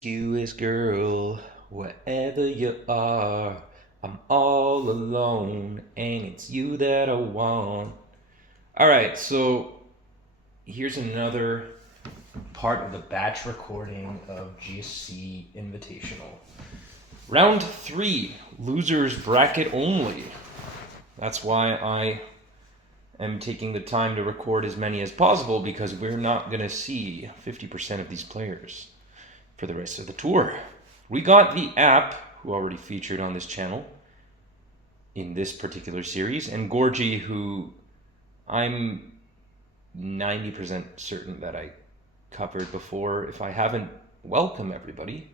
US girl, wherever you are, I'm all alone, and it's you that I want. Alright, so here's another part of the batch recording of GSC Invitational. Round 3, losers bracket only. That's why I am taking the time to record as many as possible, because we're not going to see 50% of these players for the rest of the tour. We got the app, who already featured on this channel in this particular series, and Gorgie, who I'm 90% certain that I covered before. If I haven't, welcome everybody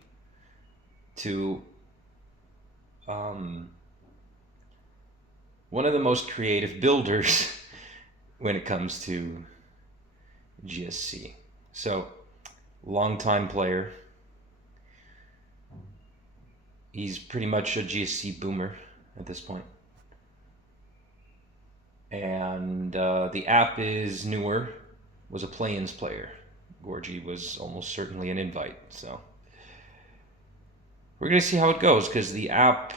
to one of the most creative builders when it comes to GSC. So, longtime player. He's pretty much a GSC boomer at this point. And the app is newer, was a play-ins player. Gorgie was almost certainly an invite, so we're going to see how it goes, because the app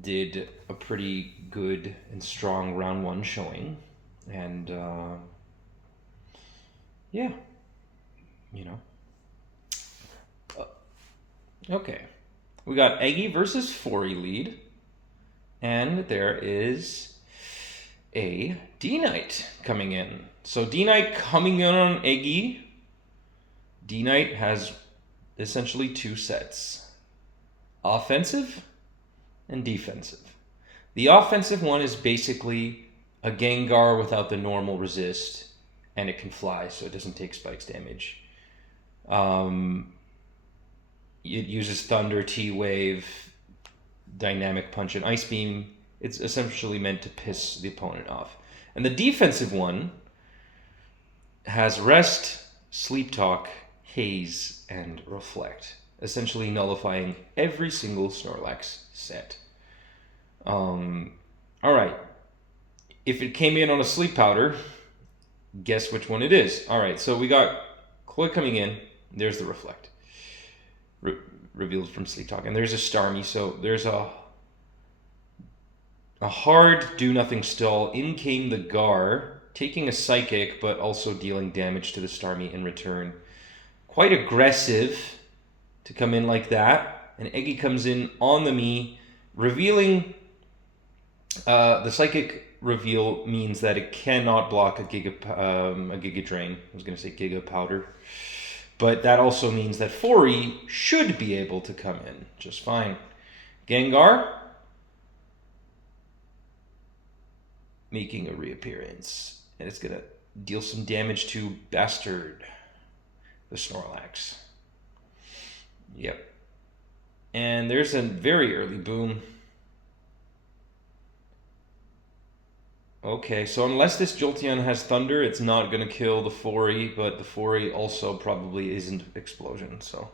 did a pretty good and strong round 1 showing, and yeah, you know. Okay, we got Eggy versus Forey lead, and there is a D-Knight coming in. So D-Knight coming in on Eggy. D-Knight has essentially 2 sets, offensive and defensive. The offensive one is basically a Gengar without the normal resist, and it can fly, so it doesn't take spikes damage. It uses Thunder, T-Wave, Dynamic Punch, and Ice Beam. It's essentially meant to piss the opponent off. And the defensive one has Rest, Sleep Talk, Haze, and Reflect, essentially nullifying every single Snorlax set. Alright, if it came in on a Sleep Powder, guess which one it is. Alright, so we got Chloe coming in, there's the Reflect. Revealed from Sleep Talk, and there's a Starmie, so there's a hard do-nothing stall. In came the Gar, taking a Psychic, but also dealing damage to the Starmie in return. Quite aggressive to come in like that. And Eggy comes in on the me, revealing... the Psychic reveal means that it cannot block a Giga Drain. I was going to say Giga Powder. But that also means that Forey should be able to come in just fine. Gengar making a reappearance, and it's going to deal some damage to Bastard, the Snorlax. Yep. And there's a very early boom. Okay, so unless this Jolteon has Thunder, it's not going to kill the Forey, but the Forey also probably isn't Explosion, so...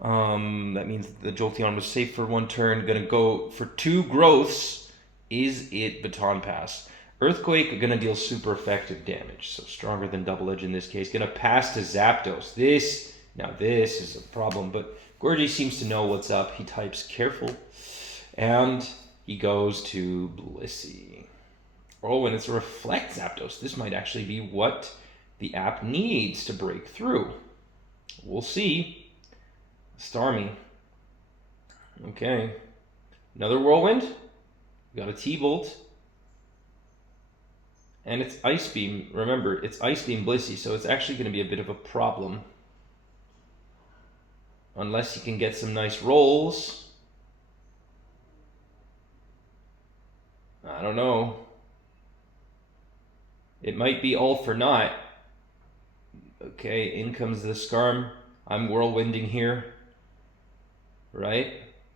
that means the Jolteon was safe for 1 turn, going to go for 2 growths. Is it Baton Pass? Earthquake going to deal super effective damage, so stronger than Double Edge in this case. Going to pass to Zapdos. This is a problem, but Gorgie seems to know what's up. He types Careful, and he goes to Blissey. Oh, and it's a Reflect Zapdos. This might actually be what the app needs to break through. We'll see. Starmie. Okay. Another Whirlwind. We got a T-Bolt. And it's Ice Beam. Remember, it's Ice Beam Blissey, so it's actually going to be a bit of a problem. Unless you can get some nice rolls. I don't know. It might be all for naught. Okay, in comes the Skarm. I'm whirlwinding here. Right?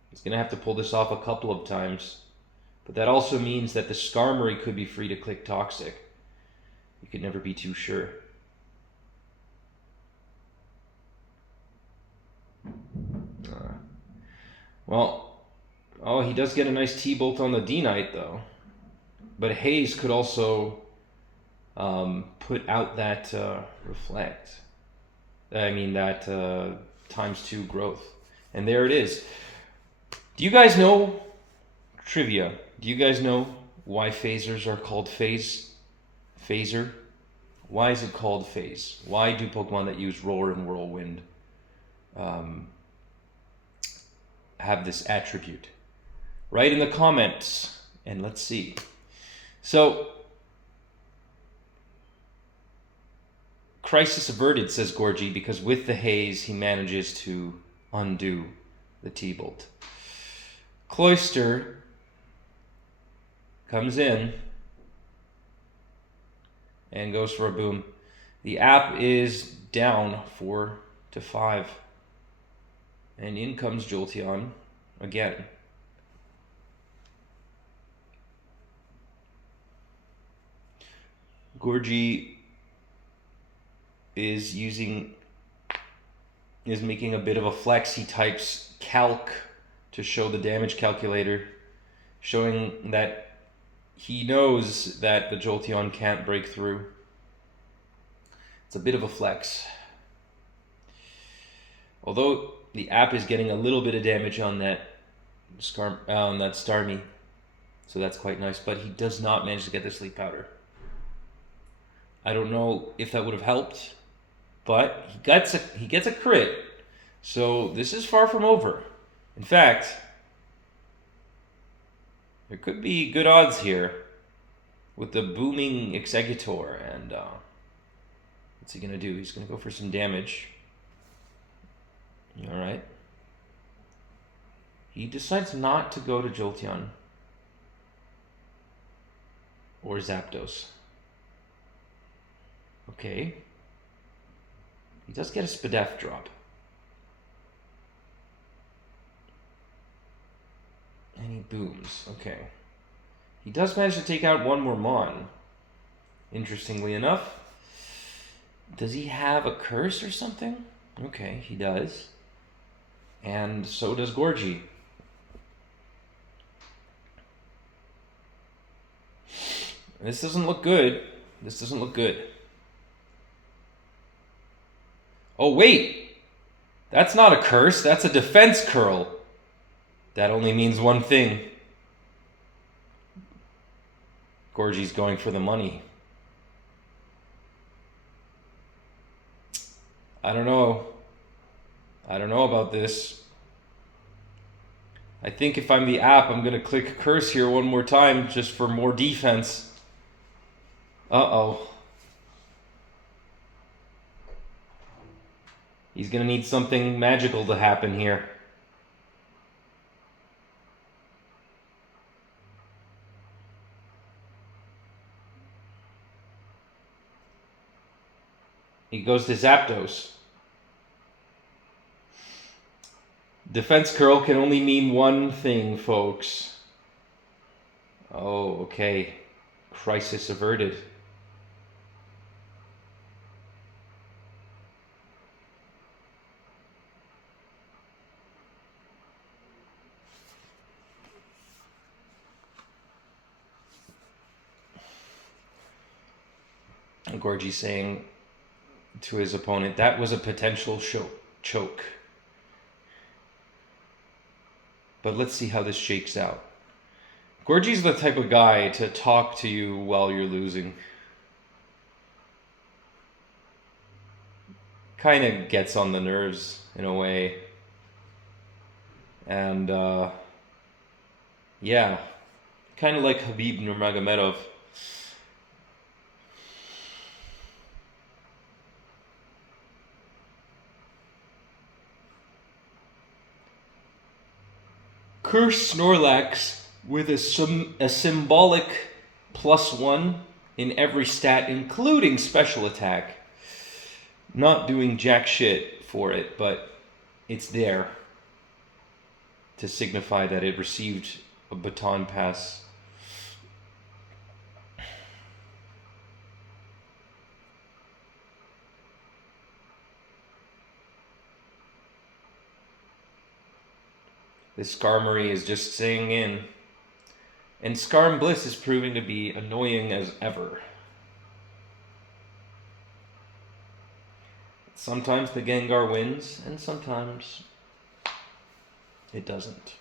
He's going to have to pull this off a couple of times. But that also means that the Skarmory could be free to click Toxic. You could never be too sure. Oh, he does get a nice T-Bolt on the D-Knight, though. But Haze could also... put out that Reflect. I mean that ×2 growth. And there it is. Do you guys know, trivia, do you guys know why phasers are called phaser? Why is it called phase? Why do Pokemon that use Roar and Whirlwind have this attribute? Write in the comments and let's see. So, crisis averted, says Gorgie, because with the haze he manages to undo the T-Bolt. Cloyster comes in and goes for a boom. The app is down 4 to 5. And in comes Jolteon again. Gorgie is making a bit of a flex. He types calc to show the damage calculator, showing that he knows that the Jolteon can't break through. It's a bit of a flex. Although the app is getting a little bit of damage on that Starmie, so that's quite nice, but he does not manage to get the Sleep Powder. I don't know if that would have helped, but he gets a crit, so this is far from over. In fact, there could be good odds here with the booming Exeggutor, and what's he gonna do? He's gonna go for some damage. All right. He decides not to go to Jolteon or Zapdos. Okay. He does get a Spadef drop. And he booms. Okay. He does manage to take out one more Mon. Interestingly enough. Does he have a curse or something? Okay, he does. And so does Gorgie. This doesn't look good. This doesn't look good. Oh, wait. That's not a curse. That's a defense curl. That only means one thing. Gorgie's going for the money. I don't know. I don't know about this. I think if I'm the app, I'm going to click curse here one more time just for more defense. Uh-oh. He's going to need something magical to happen here. He goes to Zapdos. Defense curl can only mean one thing, folks. Oh, okay. Crisis averted. Gorgie saying to his opponent, that was a potential choke. But let's see how this shakes out. Gorgie's the type of guy to talk to you while you're losing. Kind of gets on the nerves in a way. And yeah, kind of like Khabib Nurmagomedov. Curse Snorlax with a symbolic +1 in every stat, including special attack. Not doing jack shit for it, but it's there to signify that it received a baton pass. This Skarmory is just staying in. And Skarm Bliss is proving to be annoying as ever. Sometimes the Gengar wins, and sometimes it doesn't.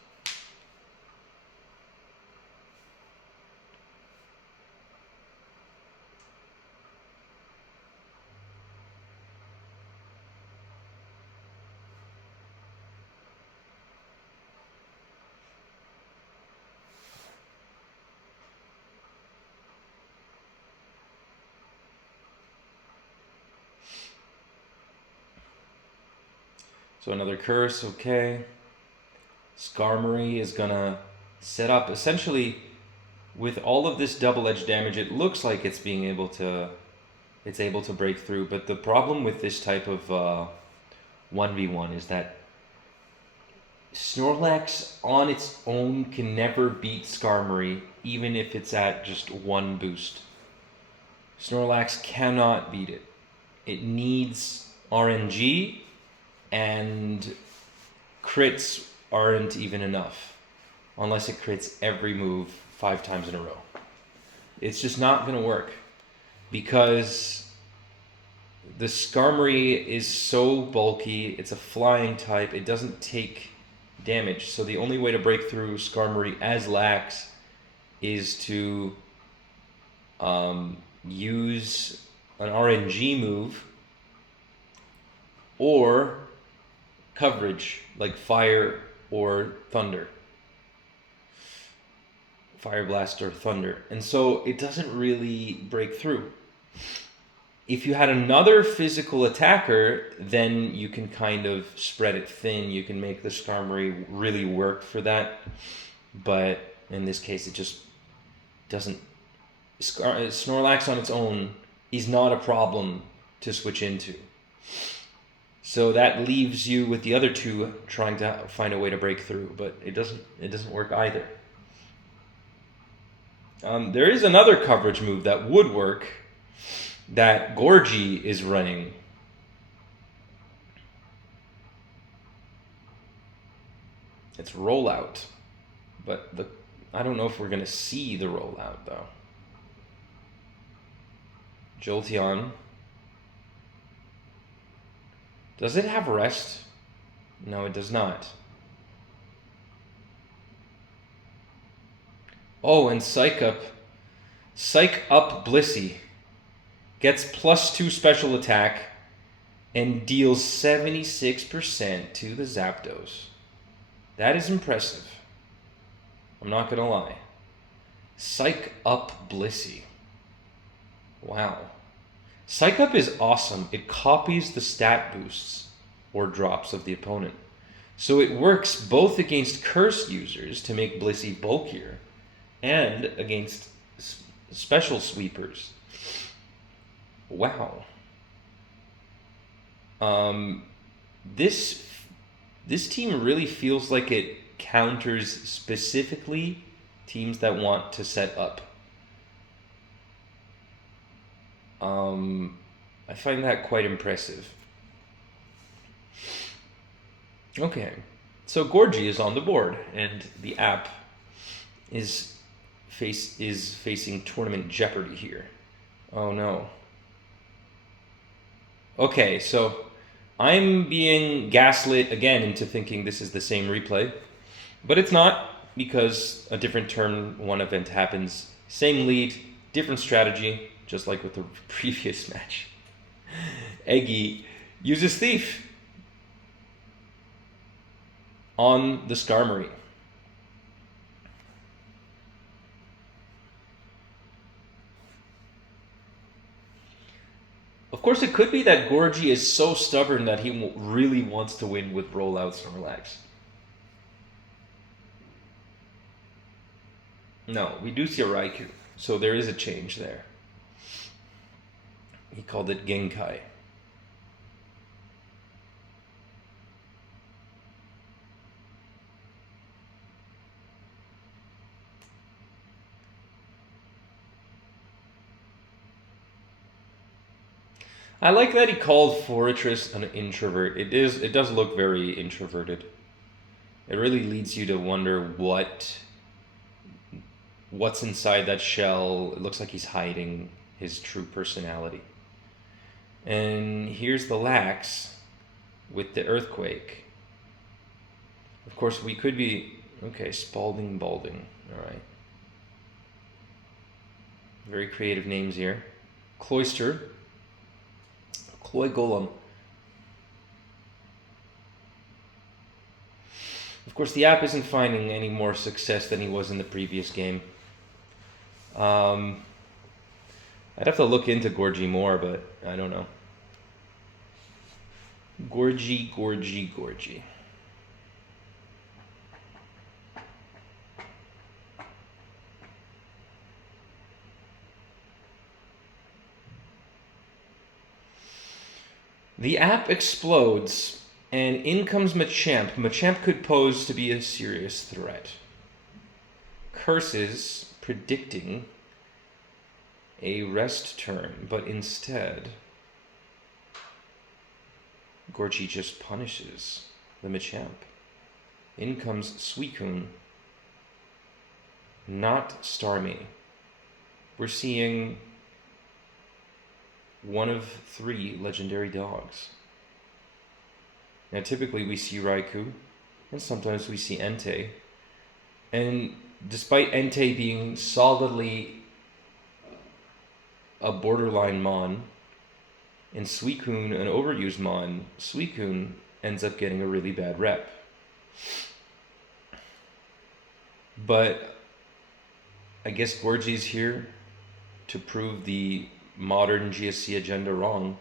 So another curse, okay. Skarmory is gonna set up essentially with all of this double-edged damage. It looks like it's able to break through, but the problem with this type of 1v1 is that Snorlax on its own can never beat Skarmory, even if it's at just one boost. Snorlax cannot beat it. It needs RNG, and crits aren't even enough unless it crits every move 5 times in a row. It's just not going to work because the Skarmory is so bulky. It's a flying type. It doesn't take damage. So the only way to break through Skarmory as Lax is to use an RNG move or coverage like Fire or Thunder. Fire Blast or Thunder. And so it doesn't really break through. If you had another physical attacker, then you can kind of spread it thin. You can make the Skarmory really work for that. But in this case, it just doesn't. Snorlax on its own is not a problem to switch into. So that leaves you with the other two trying to find a way to break through, but it doesn't work either. There is another coverage move that would work that Gorgie is running. It's rollout, but I don't know if we're going to see the rollout though. Jolteon. Does it have rest? No, it does not. Oh, and Psych Up Blissey gets +2 special attack and deals 76% to the Zapdos. That is impressive. I'm not gonna lie. Psych Up Blissey. Wow. Psych Up is awesome. It copies the stat boosts or drops of the opponent. So it works both against curse users to make Blissey bulkier and against special sweepers. Wow. This team really feels like it counters specifically teams that want to set up. I find that quite impressive. Okay, so Gorgie is on the board, and the app is facing tournament jeopardy here. Oh no. Okay, so I'm being gaslit again into thinking this is the same replay, but it's not, because a different turn 1 event happens. Same lead, different strategy, just like with the previous match. Eggy uses Thief on the Skarmory. Of course, it could be that Gorgie is so stubborn that he really wants to win with rollouts and relax. No, we do see a Raikou, so there is a change there. He called it Genkai. I like that he called Fortress an introvert. It does look very introverted. It really leads you to wonder what's inside that shell. It looks like he's hiding his true personality. And here's the lax with the earthquake. Of course, we could be, okay, Spalding Balding, all right. Very creative names here. Cloister, Cloy Golem. Of course, the app isn't finding any more success than he was in the previous game. I'd have to look into Gorgie more, but I don't know. Gorgie, Gorgie, Gorgie. The app explodes, and in comes Machamp. Machamp could pose to be a serious threat. Curses, predicting a rest turn, but instead, Gorgie just punishes the Machamp. In comes Suicune, not Starmie. We're seeing one of 3 legendary dogs. Now typically we see Raikou, and sometimes we see Entei. And despite Entei being solidly a borderline Mon, and Suicune an overused Mon, Suicune ends up getting a really bad rep. But I guess Gorgie's here to prove the modern GSC agenda wrong.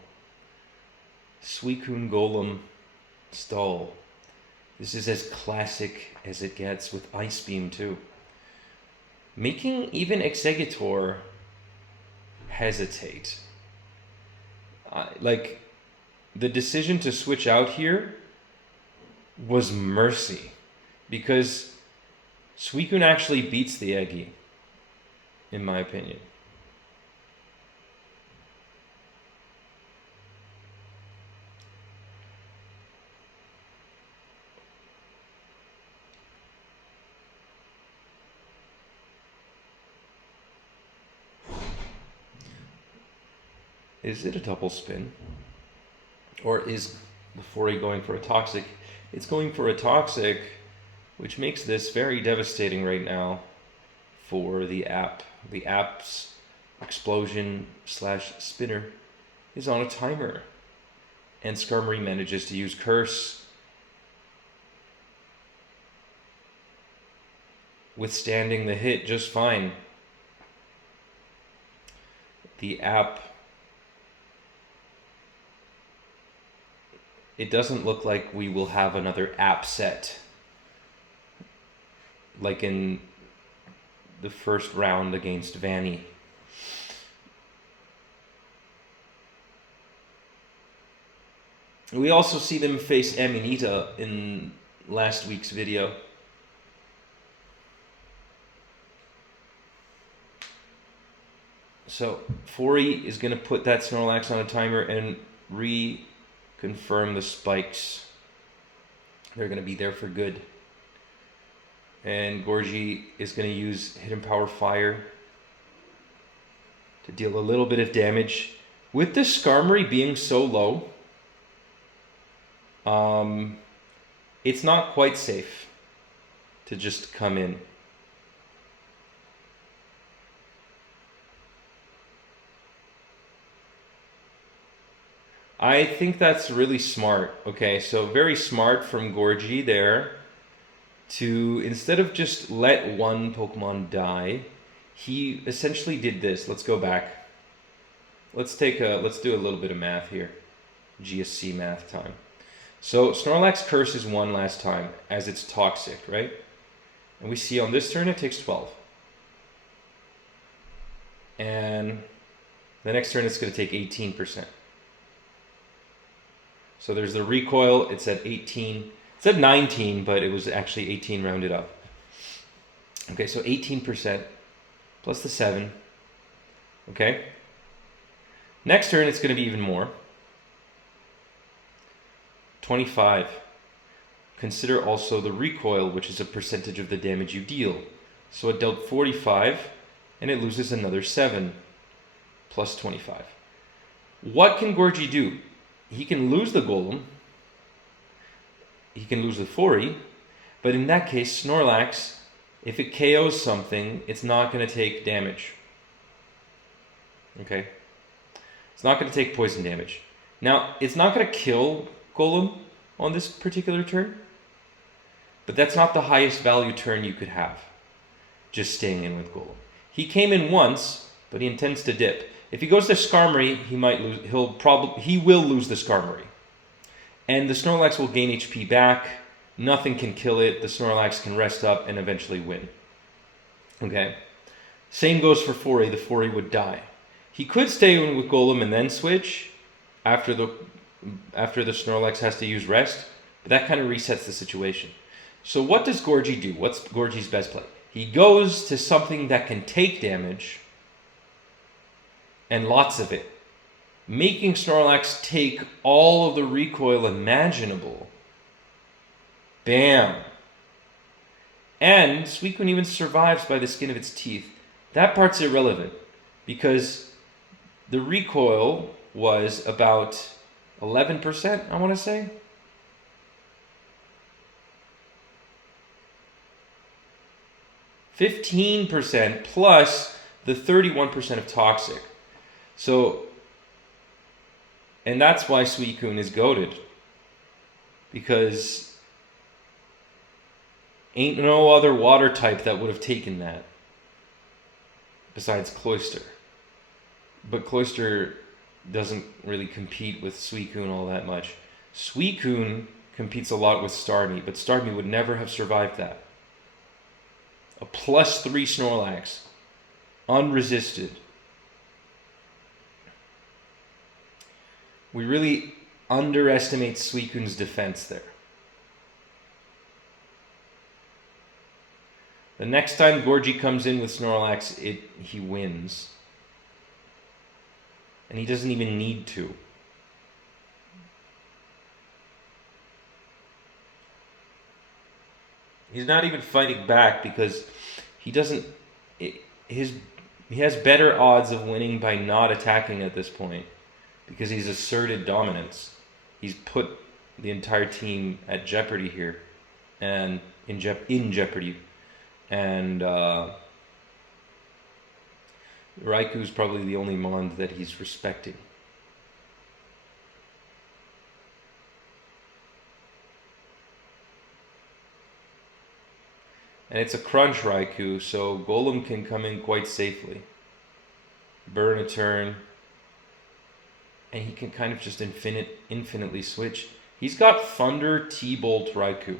Suicune Golem stall. This is as classic as it gets, with Ice Beam too. Making even Exeggutor hesitate. Like, the decision to switch out here was mercy, because Suicune actually beats the Eggy, in my opinion. Is it a double spin? Or is Before going for a Toxic? It's going for a Toxic, which makes this very devastating right now for the app. The app's explosion slash spinner is on a timer. And Skarmory manages to use Curse, withstanding the hit just fine. The app, it doesn't look like we will have another app set like in the first round against Vani. We also see them face Amanita in last week's video. So Fori is going to put that Snorlax on a timer and reconfirm the spikes. They're going to be there for good. And Gorgie is going to use Hidden Power Fire to deal a little bit of damage. With the Skarmory being so low, it's not quite safe to just come in. I think that's really smart. Okay, so very smart from Gorgie there to, instead of just let one Pokemon die, he essentially did this. Let's go back. Let's do a little bit of math here. GSC math time. So Snorlax curses 1 last time as it's toxic, right? And we see on this turn it takes 12. And the next turn it's going to take 18%. So there's the recoil, it's at 18. It's at 19, but it was actually 18 rounded up. Okay, so 18% plus the 7. Okay. Next turn it's going to be even more. 25. Consider also the recoil, which is a percentage of the damage you deal. So it dealt 45, and it loses another 7, plus 25. What can Gorgie do? He can lose the Golem. He can lose the 4E. But in that case, Snorlax, if it KOs something, it's not going to take damage. Okay? It's not going to take poison damage. Now, it's not going to kill Golem on this particular turn. But that's not the highest value turn you could have. Just staying in with Golem. He came in once, but he intends to dip. If he goes to Skarmory, he might lose. He will lose the Skarmory, and the Snorlax will gain HP back. Nothing can kill it. The Snorlax can rest up and eventually win. Okay. Same goes for 4A. The 4A would die. He could stay in with Golem and then switch after the Snorlax has to use rest, but that kind of resets the situation. So what does Gorgie do? What's Gorgie's best play? He goes to something that can take damage, and lots of it, making Snorlax take all of the recoil imaginable. Bam! And Suicune even survives by the skin of its teeth. That part's irrelevant, because the recoil was about 11%, I want to say. %15% plus the 31% of toxic. So, and that's why Suicune is goated. Because ain't no other water type that would have taken that. Besides Cloyster. But Cloyster doesn't really compete with Suicune all that much. Suicune competes a lot with Starmie, but Starmie would never have survived that. A +3 Snorlax. Unresisted. We really underestimate Suicune's defense there. The next time Gorgie comes in with Snorlax, he wins. And he doesn't even need to. He's not even fighting back because he doesn't... He has better odds of winning by not attacking at this point. Because he's asserted dominance. He's put the entire team at jeopardy here. And in jeopardy. And Raikou's probably the only Mond that he's respecting. And it's a crunch Raikou, so Golem can come in quite safely. Burn a turn. And he can kind of just infinitely switch. He's got Thunder, T-Bolt, Raikou.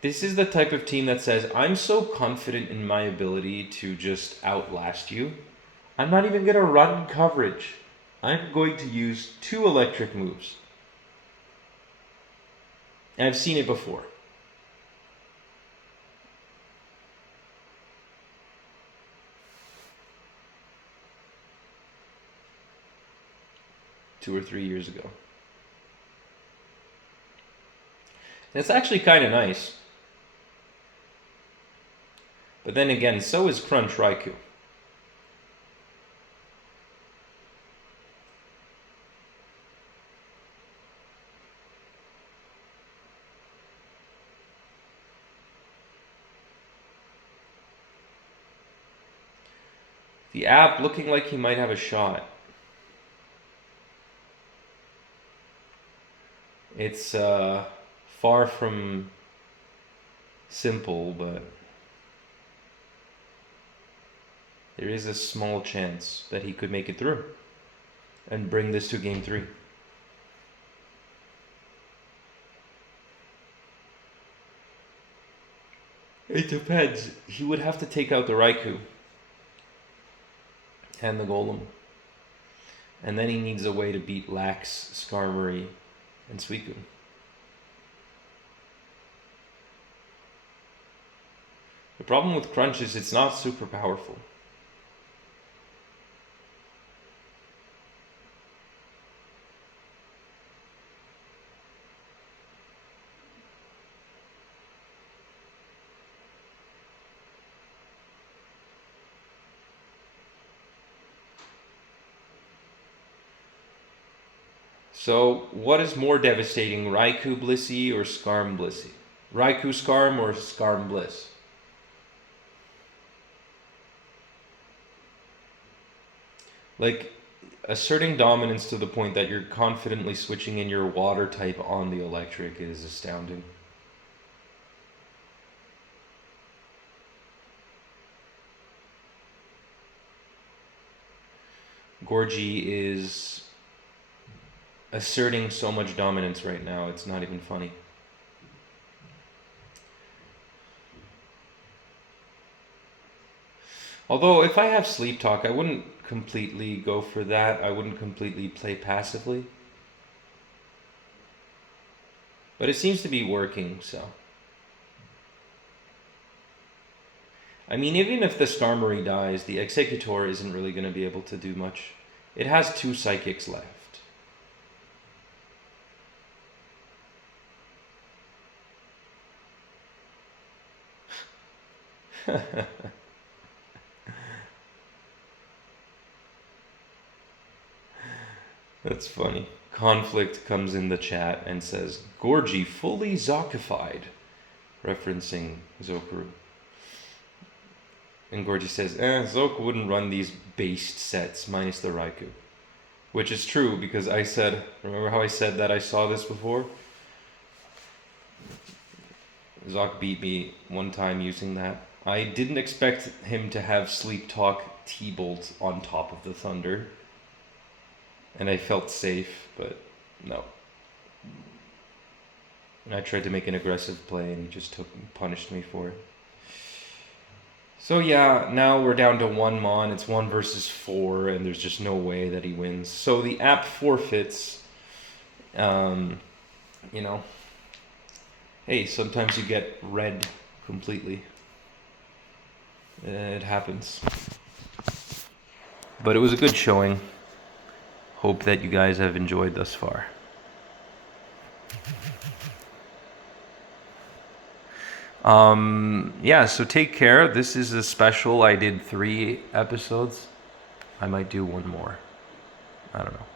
This is the type of team that says, I'm so confident in my ability to just outlast you. I'm not even going to run coverage. I'm going to use 2 electric moves. And I've seen it before. Two or 3 years ago. And it's actually kind of nice. But then again, so is Crunch Raikou. The app looking like he might have a shot. It's far from simple, but there is a small chance that he could make it through and bring this to game 3. It depends. He would have to take out the Raikou and the Golem. And then he needs a way to beat Lax, Skarmory, and Suicune. The problem with Crunch is it's not super powerful. So, what is more devastating, Raikou Blissey or Skarm Blissey? Raikou Skarm or Skarm Bliss? Like, asserting dominance to the point that you're confidently switching in your water type on the electric is astounding. Gorgie is asserting so much dominance right now, it's not even funny. Although, if I have sleep talk, I wouldn't completely go for that. I wouldn't completely play passively. But it seems to be working, so. I mean, even if the Skarmory dies, the Executor isn't really going to be able to do much. It has 2 Psychics left. That's funny. Conflict comes in the chat and says, Gorgie fully Zockified, referencing Zokaru. And Gorgie says, Zoka wouldn't run these based sets minus the Raikou. Which is true, because I said, remember how I said that I saw this before? Zoc beat me one time using that. I didn't expect him to have Sleep Talk T-Bolt on top of the Thunder. And I felt safe, but no. I tried to make an aggressive play and he just punished me for it. So yeah, now we're down to 1 Mon. It's 1 versus 4, and there's just no way that he wins. So the app forfeits. You know, hey, sometimes you get red completely. It happens. But it was a good showing. Hope that you guys have enjoyed thus far. Yeah, so take care. This is a special. I did 3 episodes. I might do 1 more. I don't know.